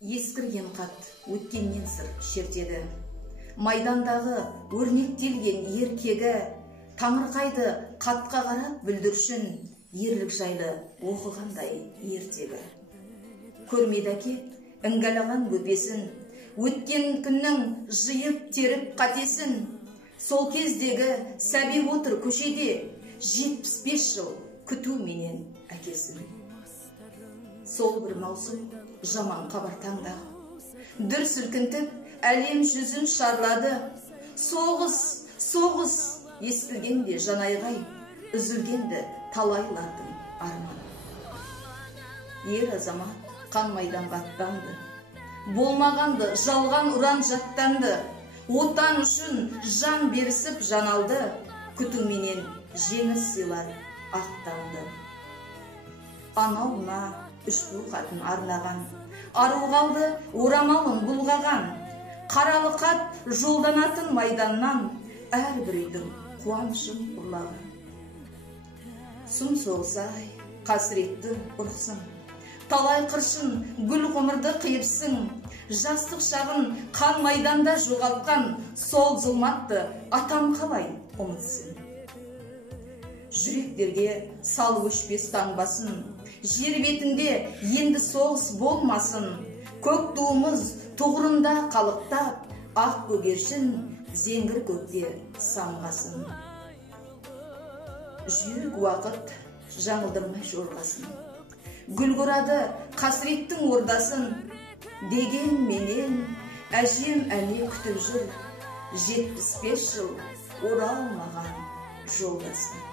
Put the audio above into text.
Ескірген қат өткеннен сыр шертеді. Майдандағы өрнектелген еркегі, таңырқайды қатқа қарап бүлдіршін, ерлік жайлы оқығандай ертегі. Көрмеді әке іңгәлаған бөпесін, өткен күннің жиып теріп қатесін. Сол кездегі сәби отыр көшеде, 75 жыл күту менен әкесін. Сол бір маусым жаман қабар таңда, дүр сілкінтіп әлем жүзін шарлады. Соғыс естілгенде жанайғай, үзілгенді талайлардың арманы. Ер азамат қан майданға аттанды, болмағанды жалған ұран жаттанды. Отан үшін жан берісіп жан алды, күтуменен жеңіс сыйлар ақтанды. Анауына үшбу қатын арнаған, ару қалды орамалын бұлғаған. Қаралы қат жолданатын майданнан, әрбір үйдің қуанышын ұрлаған. Сұм соғысай қасіретті ұрықсың, талай қыршын гүл ғұмырды қиыпсың. Жастық шағын қан майданда жоғалтқан, сол зұлматты атам қалай ұмытсын. Жүректерге сал өшпес таңбасын, жер бетінде енді соғыс болмасын. Көк туымыз тұғырында қалықтап, ақ көгершін зеңгір көкте самғасын. Жүрек уақыт жаңылдырмай жорғасын, гүл құрады қасіреттің ордасын. Деген менен әжем әне күтіп жүр, 75 жыл оралмаған жолдасын.